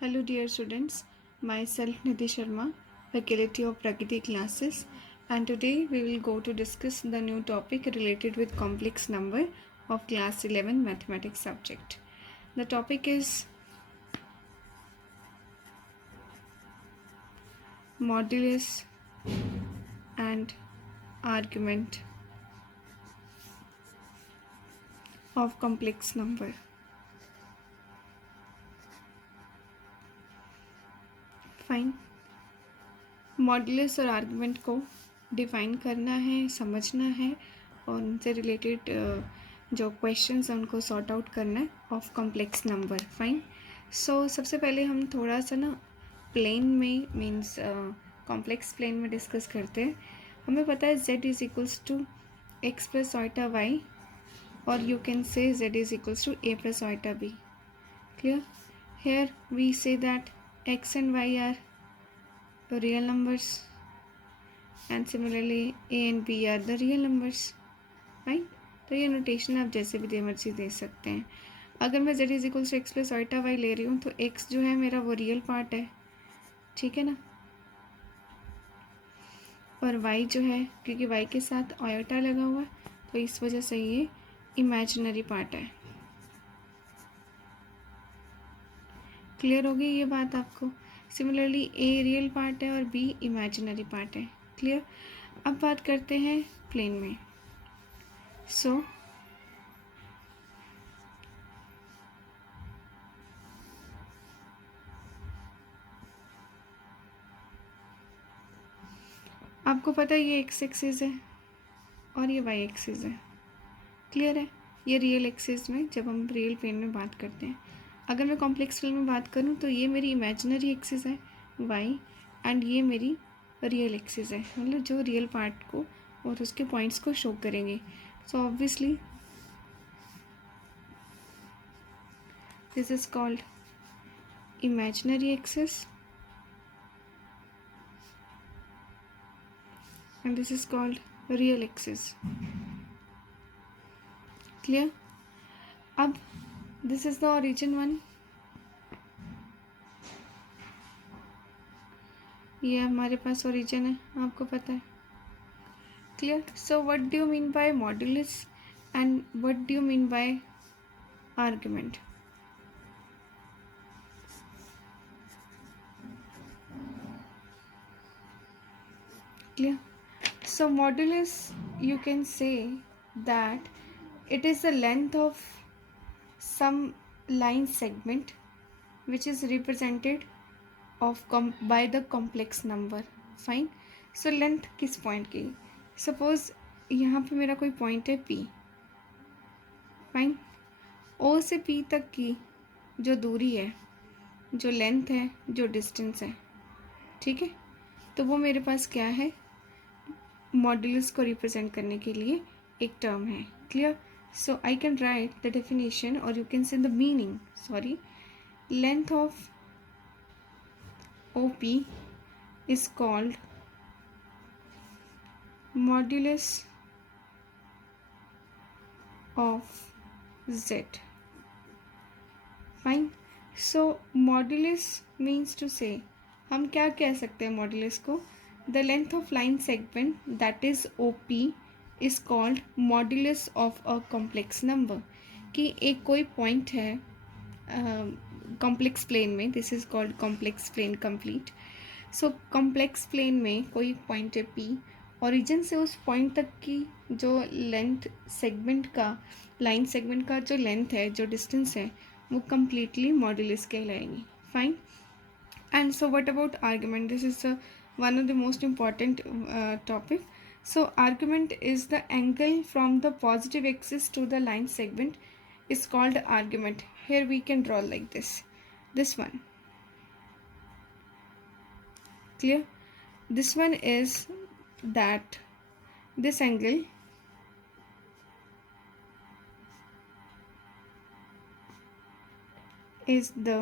Hello dear students, myself Nidhi Sharma, faculty of Prakriti classes, and today we will go to discuss the new topic related with complex number of class 11 mathematics subject. The topic is modulus and argument of complex number. Fine, modulus और argument को define करना है, समझना है और उनसे related जो questions हैं उनको सॉर्ट आउट करना है of complex number. Fine. So सबसे पहले हम थोड़ा सा ना प्लेन में मीन्स कॉम्प्लेक्स प्लेन में डिस्कस करते हैं. हमें पता है z is equals to x plus iota y और you can say z is equals to a plus iota b. Clear? Here we say that x and y are real numbers and similarly a and b are the real numbers. Right. तो ये notation आप जैसे भी मर्जी दे सकते हैं. अगर मैं z is equals to x plus iota y ले रही हूँ तो x जो है मेरा वो रियल पार्ट है, ठीक है ना, और y जो है क्योंकि y के साथ ऑयोटा लगा हुआ है तो इस वजह से ये इमेजिनरी पार्ट है. क्लियर होगी ये बात आपको? सिमिलरली ए रियल पार्ट है और बी इमेजिनरी पार्ट है. क्लियर? अब बात करते हैं प्लेन में. सो आपको पता है ये एक्स एक्सिस है और ये वाई एक्सिस है. क्लियर है? ये रियल एक्सिस में जब हम रियल प्लेन में बात करते हैं. अगर मैं कॉम्प्लेक्स प्लेन में बात करूँ तो ये मेरी इमेजिनरी एक्सिस है वाई एंड ये मेरी रियल एक्सिस है, मतलब जो रियल पार्ट को और उसके पॉइंट्स को शो करेंगे. So obviously this is called imaginary axis and this is called real axis. Clear? अब this is the origin one. ये हमारे पास origin है, आपको पता है. Clear? So what do you mean by modulus and what do you mean by argument? Clear? So modulus, you can say that it is the length of some line segment which is represented of by the complex number. Fine. So length किस point की? Suppose यहाँ पे मेरा कोई point है P. Fine. O से P तक की जो दूरी है, जो लेंथ है, जो डिस्टेंस है, ठीक है, तो वो मेरे पास क्या है, मॉड्यूलस को रिप्रेजेंट करने के लिए एक टर्म है. Clear? So I can write the definition और you can say the meaning. Sorry, length of OP is called modulus of Z. Fine. So modulus means to say, हम क्या कह सकते हैं मॉड्यूलस को? The length of line segment that is OP is called modulus of a complex number. कि एक कोई point है कॉम्प्लेक्स प्लेन में, this is called complex plane complete. So complex plane में कोई पॉइंट है P, ओरिजिन से उस पॉइंट तक की जो लेंथ सेगमेंट का, लाइन सेगमेंट का जो लेंथ है, जो डिस्टेंस है, वो कम्प्लीटली मॉड्यूलस कहलाएगी. Fine. And so what about argument? This is one of the most important topic. So argument is the angle from the positive axis to the line segment is called argument. Here we can draw like this one. Clear? This one is that this angle is the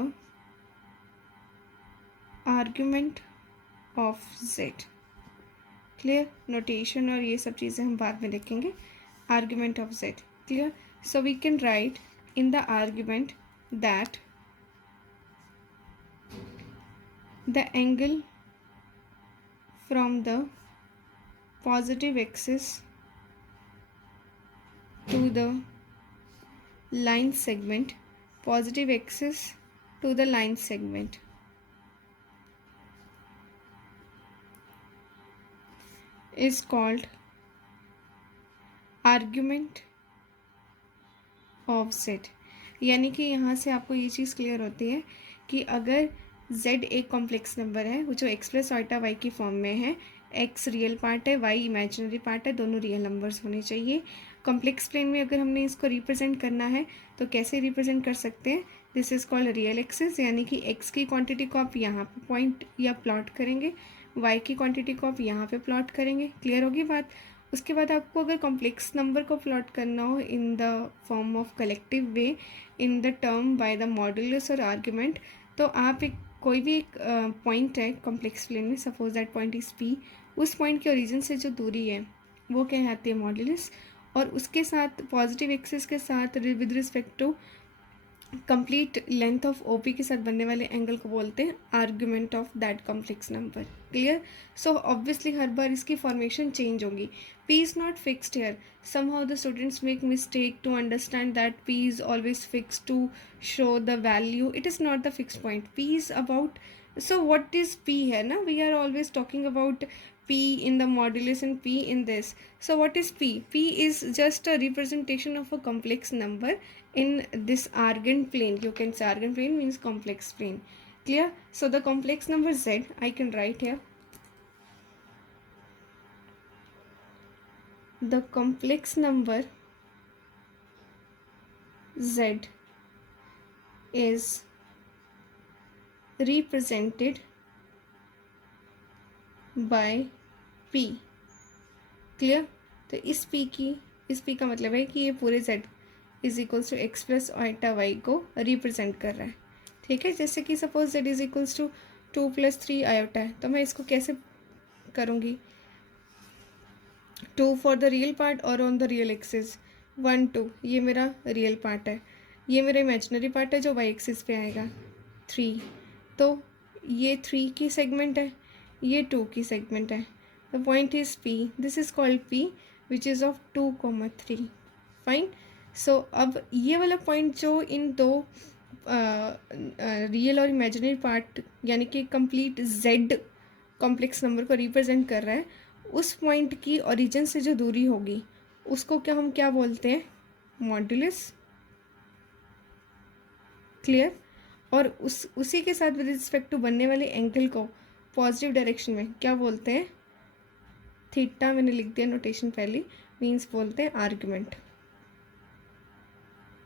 argument of Z. Clear? Notation और ये सब चीज़ें हम बाद में देखेंगे. Argument of Z. Clear? So we can write in the argument that the angle from the positive axis to the line segment, positive axis to the line segment is called argument of z। यानी कि यहाँ से आपको ये चीज़ clear होती है कि अगर z एक कॉम्प्लेक्स नंबर है वो जो x प्लस ऑल्टा y की फॉर्म में है, x रियल पार्ट है, y इमेजिनरी पार्ट है, दोनों रियल नंबर्स होने चाहिए। कॉम्प्लेक्स प्लेन में अगर हमने इसको रिप्रेजेंट करना है तो कैसे रिप्रेजेंट कर सकते हैं? This is called real axis, यानी कि x की क्वांटिटी को आप यहाँ पे पॉइंट या प्लॉट करेंगे, y की क्वांटिटी को आप यहाँ पे प्लॉट करेंगे। क्लियर होगी बात? उसके बाद आपको अगर कॉम्प्लेक्स नंबर को प्लॉट करना हो in the form of collective way in the term by the modulus और आर्ग्यूमेंट, तो आप एक कोई भी एक पॉइंट है कॉम्प्लेक्स प्लेन में, suppose that point is P, उस पॉइंट के ओरिजिन से जो दूरी है वो कहलाती है मॉड्यूलस, और उसके साथ पॉजिटिव एक्सिस के साथ with respect to complete length of OP के साथ बनने वाले एंगल को बोलते हैं argument of that complex number. Clear? So obviously हर बार इसकी फॉर्मेशन चेंज होगी। p is not fixed here. Somehow the students make mistake to understand that p is always fixed to show the value. It is not the fixed point. p is about, so what is p here na? We are always talking about p in the modulus and p in this. So what is p? p is just a representation of a complex number in this Argand plane. You can say Argand plane means complex plane. Clear? So the complex number z I can write here. The complex number z is represented by p. Clear? तो इस p का मतलब है कि ये पूरे z is equals to x plus iota y को represent कर रहा है। ठीक है, जैसे कि suppose z is equals to 2 + 3 iota है, तो मैं इसको कैसे करूँगी? 2 फॉर द रियल पार्ट और ऑन द रियल एक्सिस 1 2, ये मेरा रियल पार्ट है, ये मेरा इमेजिनरी पार्ट है जो वाई एक्सिस पे आएगा 3, तो ये 3 की सेगमेंट है, ये 2 की सेगमेंट है। The point is p, this is called p which is of 2, 3। Fine. So अब ये वाला पॉइंट जो इन दो रियल और इमेजिनरी पार्ट यानी कि कंप्लीट z कॉम्प्लेक्स नंबर को रिप्रेजेंट कर रहा है, उस पॉइंट की ओरिजिन से जो दूरी होगी उसको हम क्या बोलते हैं? मॉड्यूलस। क्लियर? और उसी के साथ विद रिस्पेक्ट टू बनने वाले एंगल को पॉजिटिव डायरेक्शन में क्या बोलते हैं? थीटा, मैंने लिख दिया नोटेशन पहले, मीन्स बोलते हैं आर्ग्यूमेंट।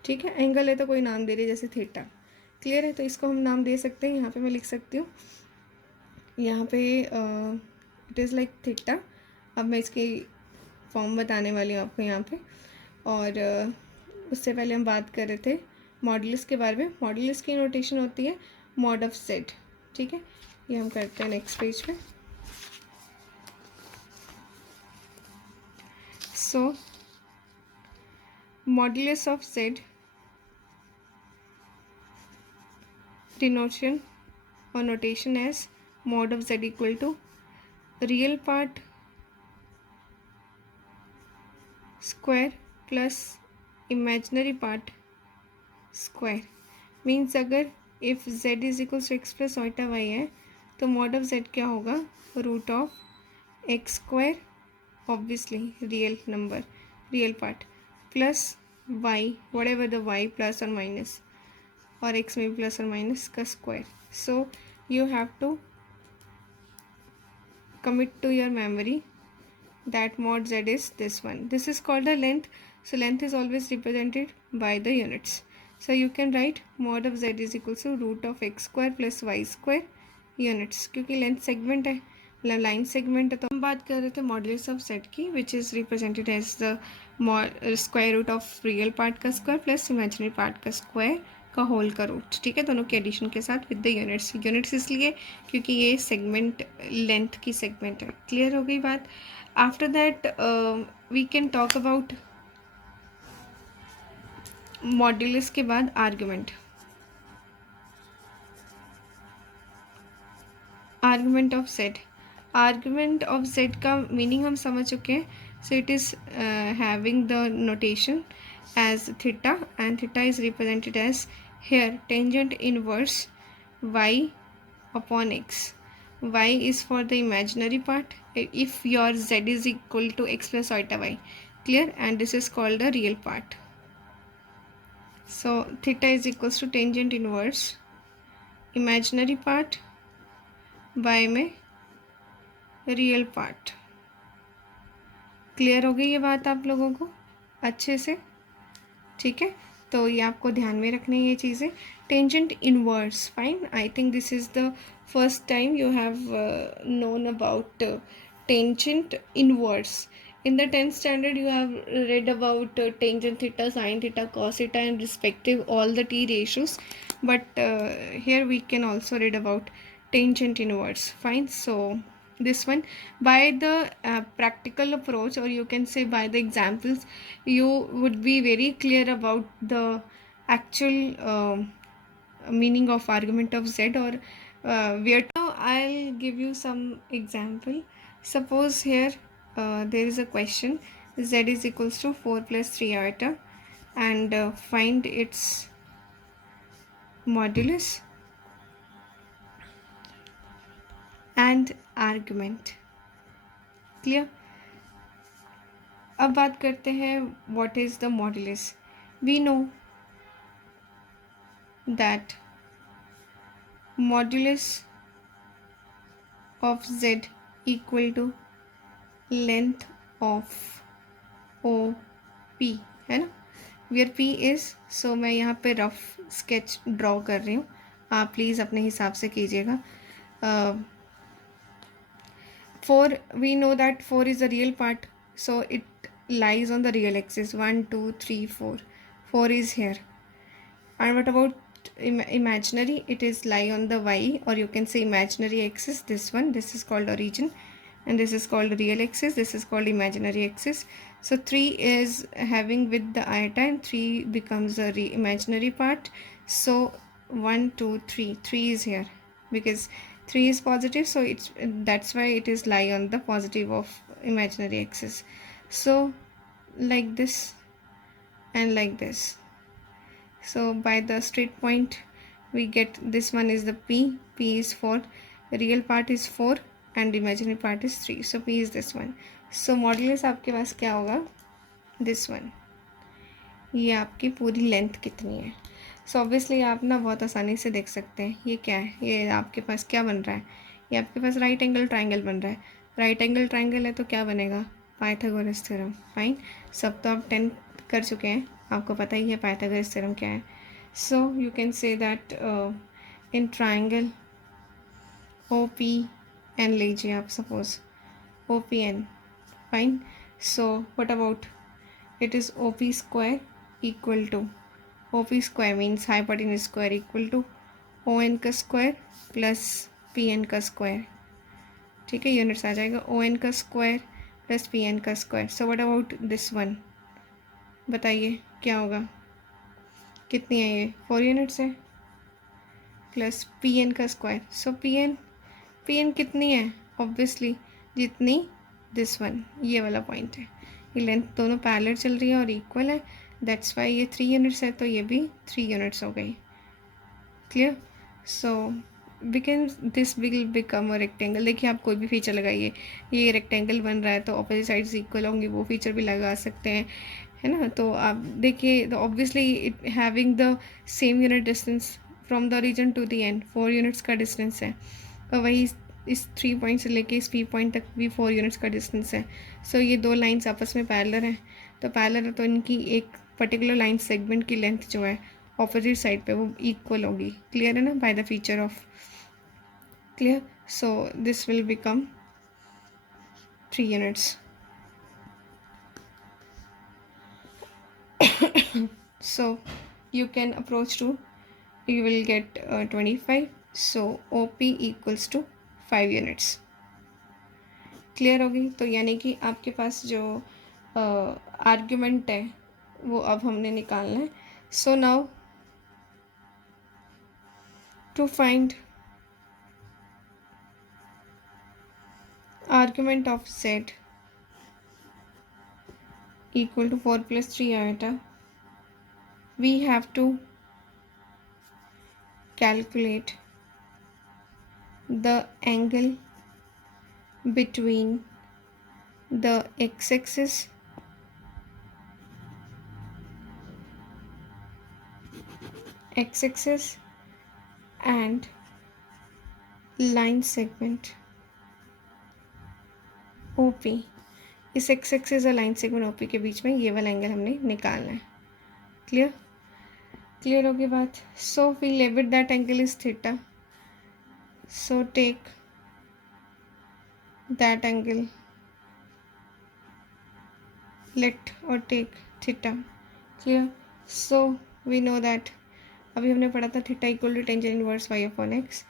ठीक है, एंगल है तो कोई नाम दे रही जैसे थीटा। क्लियर है? तो इसको हम नाम दे सकते हैं, यहाँ पे मैं लिख सकती हूँ, यहाँ पे इट इज़ लाइक थीटा। अब मैं इसकी फॉर्म बताने वाली हूँ आपको यहाँ पे, और उससे पहले हम बात कर रहे थे मॉड्यूलस के बारे में। मॉड्यूलस की नोटेशन होती है मॉड ऑफ z। ठीक है, ये हम करते हैं नेक्स्ट पेज पे। So modulus of z denotation or notation as mod of z equal to real part square plus imaginary part square। Means अगर if z is equals to x plus iota y है तो mod of z क्या होगा? Root of x square, obviously real number, real part, plus y, whatever the y plus और minus, और x में भी plus और minus का square. So you have to commit to your memory that mod z is this one. This is called a length. So length is always represented by the units. So you can write mod of z is equals to root of x square plus y square units, क्योंकि length segment है, मतलब line segment है। तो हम बात कर रहे थे मॉड्यूलस ऑफ z की, which is represented as the square root of real part का स्क्वायर प्लस इमेजिनरी पार्ट का स्क्वायर का होल का रूट। ठीक है, दोनों के एडिशन के साथ विद द यूनिट्स। यूनिट्स इसलिए क्योंकि ये सेगमेंट लेंथ की सेगमेंट है। क्लियर हो गई बात? After that we can talk about modulus के बाद argument. Argument of Z, argument of Z का मीनिंग हम समझ चुके हैं. So it is having the notation as theta and theta is represented as here tangent inverse y upon x. Y is for the imaginary part if your z is equal to x plus iota y. Clear? And this is called the real part. So theta is equals to tangent inverse imaginary part y में real part. Clear हो गई ये बात आप लोगों को अच्छे से? ठीक है, तो ये आपको ध्यान में रखनी है ये चीज़ें. Tangent inverse, fine. I think this is the first time you have known about tangent inverse. In the 10th standard you have read about tangent theta, sin theta, cos theta and respective all the t ratios, but here we can also read about tangent inverse. Fine. So this one, by the practical approach, or you can say by the examples, you would be very clear about the actual meaning of argument of z, or where. Now I'll give you some example. Suppose here there is a question, z is equals to 4 plus 3 iota, and find its modulus and argument. Clear? अब बात करते हैं what is the modulus. We know that modulus of z equal to length of OP है ना, where P is, so मैं यहाँ पे rough sketch draw कर रही हूँ, आप प्लीज़ अपने हिसाब से कीजिएगा. 4, we know that 4 is a real part, so it lies on the real axis. 1 2 3 4, 4 is here. And what about imaginary? It is lie on the y, or you can say imaginary axis. This one, this is called origin, and this is called real axis, this is called imaginary axis. So 3 is having with the iota, and 3 becomes a imaginary part. So 1 2 3, 3 is here because 3 is positive, so it's, that's why it is lie on the positive of imaginary axis. So like this and like this. So by the straight point we get, this one is the P is 4, real part is 4 and imaginary part is 3, so P is this one. So modulus आपके पास क्या होगा, this one. ये आपकी पूरी length कितनी है. So obviously आप ना बहुत आसानी से देख सकते हैं ये क्या है, ये आपके पास क्या बन रहा है, ये आपके पास राइट एंगल ट्राइंगल बन रहा है. राइट एंगल ट्राइंगल है तो क्या बनेगा, पाइथागोरस थ्योरम. फाइन, सब तो आप 10 कर चुके हैं, आपको पता ही है पाइथागोरस थ्योरम क्या है. So you can say that in triangle O P N लीजिए आप, suppose O P N. Fine. So what about, it is OP square equal to, OP square means hypotenuse square equal to ON का square plus PN का square. ठीक है, units आ जाएगा ON का square plus PN का square. So what about this one, बताइए क्या होगा, कितनी है ये, 4 यूनिट्स है प्लस PN का square. So PN कितनी है, ऑब्वियसली जितनी दिस वन, ये वाला पॉइंट है. ये लेंथ दोनों पैरेलल चल रही है और इक्वल है, दैट्स वाई ये 3 यूनिट्स है, तो ये भी 3 यूनिट्स हो गई. Clear? So because this will become a rectangle. देखिए आप कोई भी फीचर लगाइए, ये रेक्टेंगल बन रहा है तो ऑपोजिट साइड्स इक्वल होंगी, वो फीचर भी लगा सकते हैं, है ना. तो आप देखिए, तो obviously it having the same unit distance from the origin to the end, 4 units का डिस्टेंस है, और वही इस 3 पॉइंट से लेके इस P पॉइंट तक भी 4 यूनिट्स का डिस्टेंस है. सो ये दो लाइंस आपस में पैरेलल हैं, तो पैरेलल है तो इनकी एक पर्टिकुलर लाइन सेगमेंट की लेंथ जो है ऑपोजिट साइड पे वो इक्वल होगी. क्लियर है ना, by the feature of. Clear? So this will become 3 units. So you can approach to, you will get 25. So OP equals to 5 units. Clear होगी. तो यानी कि आपके पास जो आर्ग्यूमेंट है वो अब हमने निकालना है. So now to find argument of z equal to 4 plus 3 iota, we have to calculate the angle between the x-axis and line segment OP. इस एक्स एक्सिस और लाइन सेगमेंट ओपी के बीच में ये वाला एंगल हमने निकालना है. क्लियर होगी बात. So we label that angle is theta. So take that angle, let और take theta. Clear. So we know that अभी हमने पढ़ा था theta equal to tangent inverse y upon x.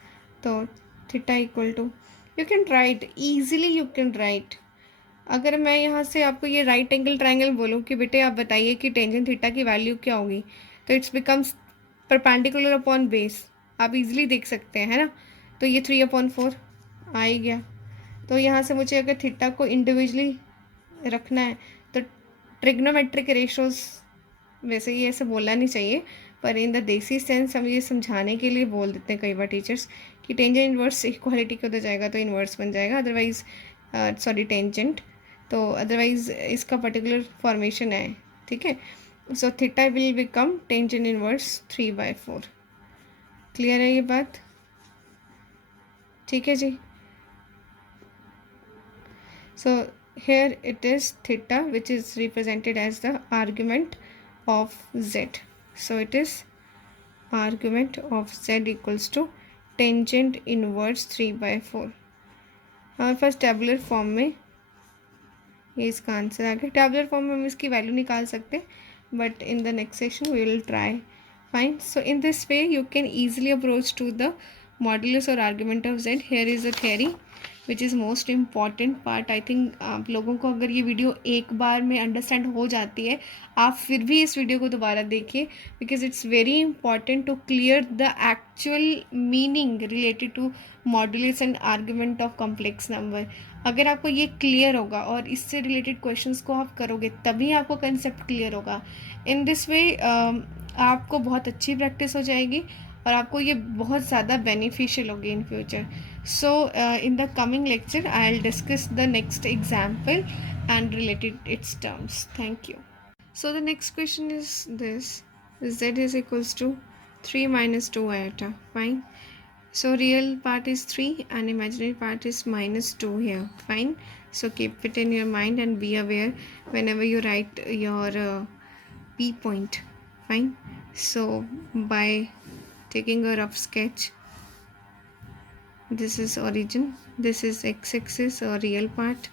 तो theta equal to, you can write easily, you can write. अगर मैं यहाँ से आपको ये राइट एंगल ट्रायंगल बोलूँ कि बेटे आप बताइए कि टेंजेंट थीटा की वैल्यू क्या होगी, तो it's becomes perpendicular upon base. आप इजीली देख सकते हैं, है ना. तो ये 3/4 आ ही गया. तो यहाँ से मुझे अगर थीटा को इंडिविजुअली रखना है तो ट्रिग्नोमेट्रिक रेशोज, वैसे ये ऐसे बोलना नहीं चाहिए, पर इन द देसी सेंस हम ये समझाने के लिए बोल देते हैं कई बार टीचर्स कि टेंजेंट इनवर्स इक्वालिटी का हो जाएगा तो इनवर्स बन जाएगा, अदरवाइज सॉरी टेंजेंट, तो अदरवाइज इसका पर्टिकुलर फॉर्मेशन है. ठीक है. So theta will become tangent inverse 3/4. Clear है ये बात. ठीक है जी. सो here it is theta which is represented as the argument of z. So it is argument of z equals to tangent inverse 3/4. हमारे पास tabular form में ये इसका answer आ गया. टेबुलर फॉर्म में हम इसकी वैल्यू निकाल सकते, but in the next session we will try. Fine. So in this way you can easily approach to the modulus or argument of z. Here is a theory which is most important part. I think आप लोगों को अगर ये video एक बार में understand हो जाती है, आप फिर भी इस वीडियो को दोबारा देखिए, because it's very important to clear the actual meaning related to modulus and argument of complex number. अगर आपको ये क्लियर होगा और इससे रिलेटेड क्वेश्चंस को आप करोगे तभी आपको कंसेप्ट क्लियर होगा. इन दिस वे आपको बहुत अच्छी प्रैक्टिस हो जाएगी और आपको ये बहुत ज़्यादा बेनिफिशियल होगी in future. So in the coming lecture I'll discuss the next example and related its terms. Thank you. So the next question is this: z is equals to 3 minus 2 iota. Fine. So real part is 3 and imaginary part is minus 2 here. Fine. So keep it in your mind and be aware whenever you write your P point. Fine. So by taking a rough sketch, this is origin, this is x axis और real part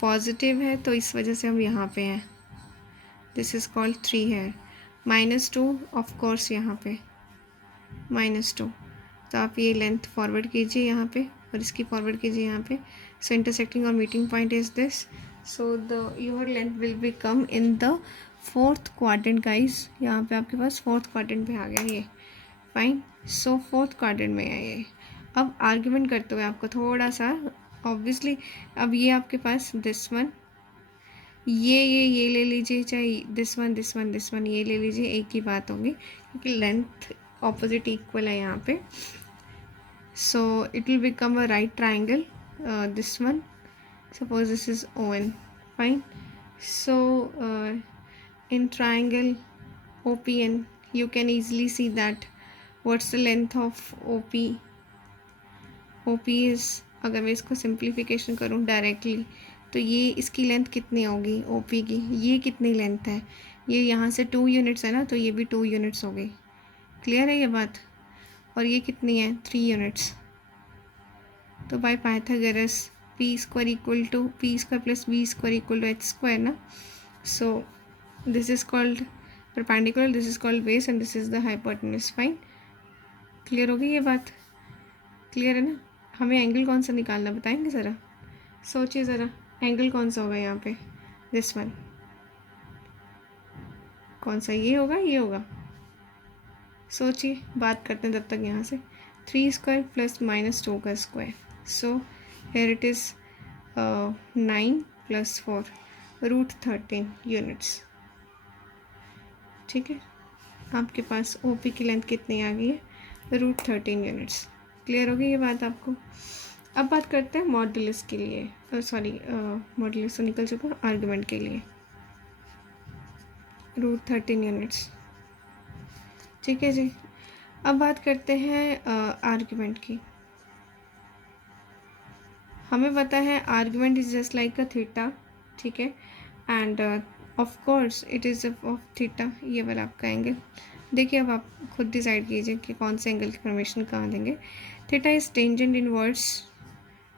positive है तो इस वजह से हम यहाँ पे हैं. दिस इज़ कॉल्ड 3 है. -2 ऑफ कोर्स यहाँ पे -2. तो आप ये लेंथ फॉरवर्ड कीजिए यहाँ पे और इसकी फॉरवर्ड कीजिए यहाँ पे. सो इंटरसेक्टिंग और meeting point is this. So the your length will become in the 4th quadrant guys. यहाँ पे आपके पास 4th क्वाड्रेंट पे आ गया ये. फाइन. सो 4th क्वाड्रेंट में है ये. अब आर्ग्यूमेंट करते हुए आपको थोड़ा सा ऑब्वियसली, अब ये आपके पास दिस वन, ये ले लीजिए, चाहे दिस वन ये ले लीजिए, एक ही बात होगी क्योंकि लेंथ ऑपोजिट इक्वल है यहाँ पे. So it will become a right triangle. This one, suppose this is ON. Fine. So in triangle OPN you can easily see that what's the length of OP is, अगर मैं इसको simplification करूँ directly तो ये इसकी length कितनी होगी OP की, ये कितनी लेंथ है, ये यहाँ से 2 यूनिट्स है ना, तो ये भी 2 यूनिट्स हो गई. क्लियर है ये बात. और ये कितनी है 3 यूनिट्स. तो by Pythagoras p² equal to p² plus b² equal to h² ना. So this is called perpendicular, this is called base and this is the hypotenuse. Fine. Clear होगी ये बात. क्लियर है ना. हमें एंगल कौन सा निकालना बताएंगे ज़रा, सोचिए ज़रा. एंगल कौन सा होगा यहाँ पे, दिस वन. कौन सा, ये होगा ये होगा. सोचिए, बात करते हैं तब तक यहाँ से. 3² प्लस -2 का square. So here it is 9 + 4 √13 units. ठीक है, आपके पास OP की लेंथ कितनी आ गई है? √13 यूनिट्स। क्लियर हो गई ये बात आपको? अब बात करते हैं मॉड्यूलस के लिए, मॉड्यूलस तो निकल चुका, आर्गुमेंट के लिए √13 यूनिट्स। ठीक है जी, अब बात करते हैं आर्गुमेंट की। हमें पता है argument is just like a theta, ठीक है, end of course it is of theta, ये वाला आपका एंगल। देखिए अब आप खुद डिसाइड कीजिए कि कौन से एंगल की फॉर्मेशन कहाँ देंगे। Theta is tangent inverse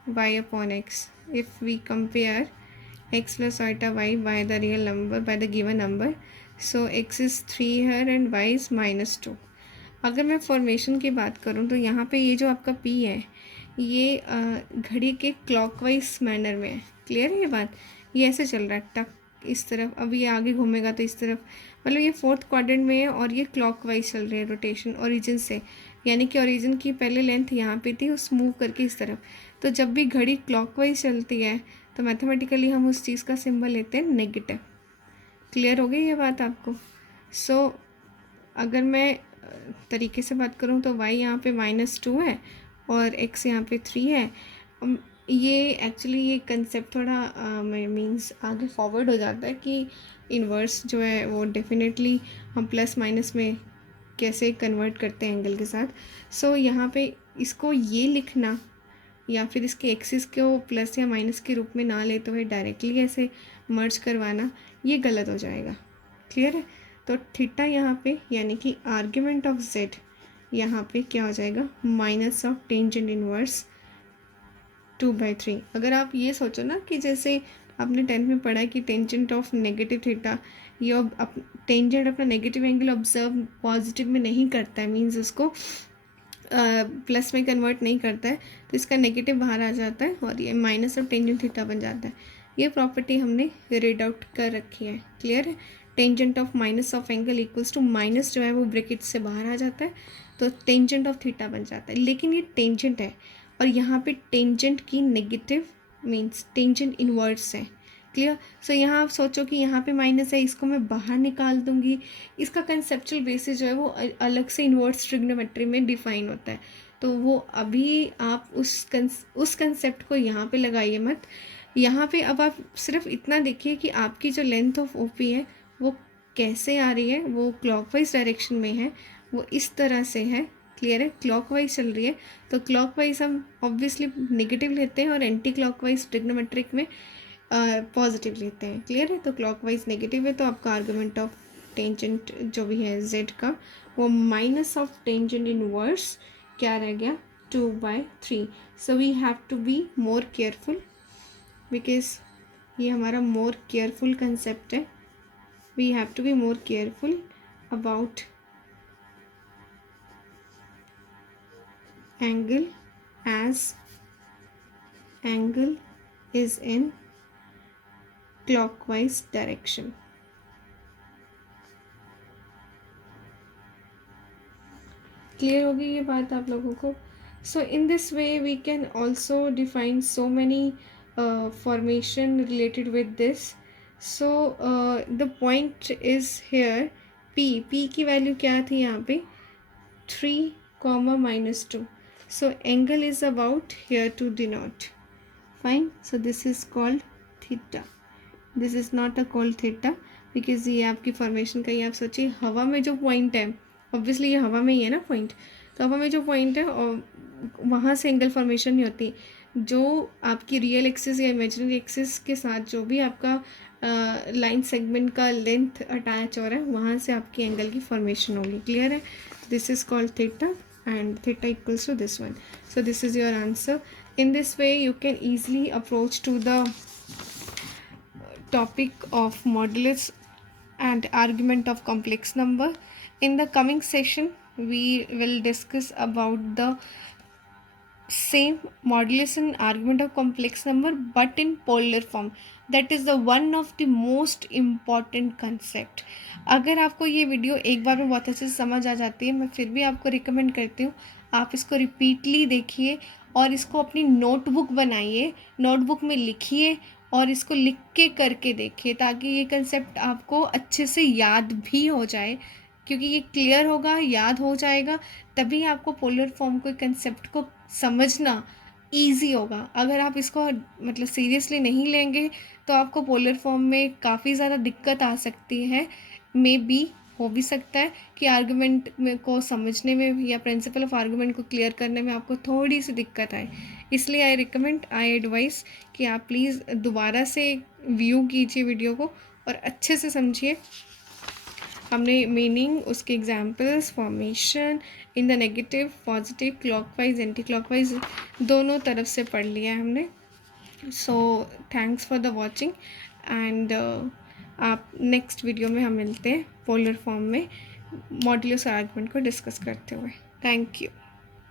y/x if we compare x plus iota y by the real number, by the given number, so x is 3 here and y is -2। अगर मैं फॉर्मेशन की बात करूँ तो यहाँ पे ये जो आपका p है ये घड़ी के क्लॉकवाइज मैनर में है। क्लियर है ये बात? ये ऐसे चल रहा है टक इस तरफ, अब ये आगे घूमेगा तो इस तरफ, मतलब ये 4th क्वाड्रेंट में है और ये क्लॉकवाइज चल रही है रोटेशन ओरिजिन से, यानी कि ओरिजिन की पहले लेंथ यहाँ पे थी, उस मूव करके इस तरफ। तो जब भी घड़ी क्लॉकवाइज चलती है तो मैथमेटिकली हम उस चीज़ का सिंबल लेते हैं नेगेटिव। क्लियर हो गई ये बात आपको? सो अगर मैं तरीके से बात करूँ तो y यहाँ पे -2 है और x यहाँ पे 3 है। ये एक्चुअली ये कंसेप्ट थोड़ा मीन्स आगे फॉरवर्ड हो जाता है कि इन्वर्स जो है वो डेफिनेटली हम प्लस माइनस में कैसे कन्वर्ट करते हैं एंगल के साथ। सो यहाँ पे इसको ये लिखना या फिर इसके एक्सिस को प्लस या माइनस के रूप में ना लेते हुए डायरेक्टली ऐसे मर्ज करवाना, ये गलत हो जाएगा। क्लियर है? तो थीटा यहाँ पे यानी कि आर्ग्यूमेंट ऑफ z यहाँ पे क्या हो जाएगा? Minus of tangent inverse 2/3। अगर आप ये सोचो ना कि जैसे आपने 10th में पढ़ा है कि टेंजेंट ऑफ नेगेटिव थीटा, ये टेंजेंट अपना नेगेटिव एंगल ऑब्जर्व पॉजिटिव में नहीं करता है, मीन्स उसको प्लस में कन्वर्ट नहीं करता है, तो इसका नेगेटिव बाहर आ जाता है और ये माइनस ऑफ टेंजेंट थीटा बन जाता है। ये प्रॉपर्टी हमने रीड आउट कर रखी है। क्लियर है? Tangent of minus of angle equals to minus जो है वो ब्रैकेट से बाहर आ जाता है, तो टेंजेंट ऑफ थीटा बन जाता है। लेकिन ये टेंजेंट है और यहाँ पे टेंजेंट की नेगेटिव मीन्स टेंजेंट इनवर्स है। क्लियर? सो यहाँ आप सोचो कि यहाँ पे माइनस है, इसको मैं बाहर निकाल दूंगी। इसका कंसेप्चुअल बेसिस जो है वो अलग से इन्वर्स ट्रिग्नोमेट्री में डिफाइन होता है, तो वो अभी आप उस कंसेप्ट को यहाँ पे लगाइए मत। यहाँ पे अब आप सिर्फ इतना देखिए कि आपकी जो लेंथ ऑफ OP है वो कैसे आ रही है, वो क्लॉकवाइज डायरेक्शन में है, वो इस तरह से है। क्लियर है? क्लॉकवाइज चल रही है तो क्लॉकवाइज हम ऑब्वियसली नेगेटिव लेते हैं और एंटी क्लॉकवाइज ट्रिग्नोमेट्रिक में पॉजिटिव लेते हैं। क्लियर है? तो क्लॉकवाइज नेगेटिव है, तो आपका आर्गुमेंट ऑफ टेंजेंट जो भी है z का वो माइनस ऑफ टेंजेंट इनवर्स क्या रह गया? 2/3। So we have to be more careful because ये हमारा मोर केयरफुल कंसेप्ट है। We have to be more careful about angle as angle is in clockwise direction। Clear होगी ये बात आप लोगों को? So in this way we can also define so many formation related with this. So the point is here p की value क्या थी यहाँ पे? 3, -2। So angle is about here to denote. Fine. So this is called theta. This is not a called theta because ये आपकी formation का ही आप सोचिए हवा में जो पॉइंट है, ऑब्वियसली ये हवा में ही है ना पॉइंट, तो हवा में जो पॉइंट है और वहाँ से एंगल फॉर्मेशन नहीं होती। जो आपकी रियल एक्सिस या इमेजिनरी एक्सिस के साथ जो भी आपका लाइन सेगमेंट का लेंथ अटैच हो रहा है वहाँ से आपकी एंगल की फॉर्मेशन होगी। क्लियर है? This is called theta and theta equals to this one. So this is your answer. In this way you can easily approach to the topic of modulus and argument of complex number. In the coming session we will discuss about the same modulus and argument of complex number but in polar form. That is the one of the most important concept. अगर आपको ये video एक बार में बहुत अच्छे से समझ आ जाती है, मैं फिर भी आपको रिकमेंड करती हूँ आप इसको रिपीटली देखिए और इसको अपनी नोटबुक बनाइए, नोटबुक में लिखिए और इसको लिख के करके देखिए, ताकि ये कंसेप्ट आपको अच्छे से याद भी हो जाए, क्योंकि ये क्लियर होगा, याद हो जाएगा, तभी आपको पोलर फॉर्म को कंसेप्ट को समझना ईज़ी होगा। अगर आप इसको मतलब सीरियसली नहीं लेंगे तो आपको पोलर फॉर्म में काफ़ी ज़्यादा दिक्कत आ सकती है। मे बी हो भी सकता है कि आर्गुमेंट में को समझने में या प्रिंसिपल ऑफ आर्गुमेंट को क्लियर करने में आपको थोड़ी सी दिक्कत आए। इसलिए आई एडवाइस कि आप प्लीज़ दोबारा से व्यू कीजिए वीडियो को और अच्छे से समझिए। हमने मीनिंग, उसके examples, formation in the negative, positive, clockwise, anti clockwise दोनों तरफ से पढ़ लिया है हमने। So thanks for the watching and आप नेक्स्ट वीडियो में हम मिलते हैं पोलर फॉर्म में मॉड्यूलस आर्गुमेंट को डिस्कस करते हुए। Thank you.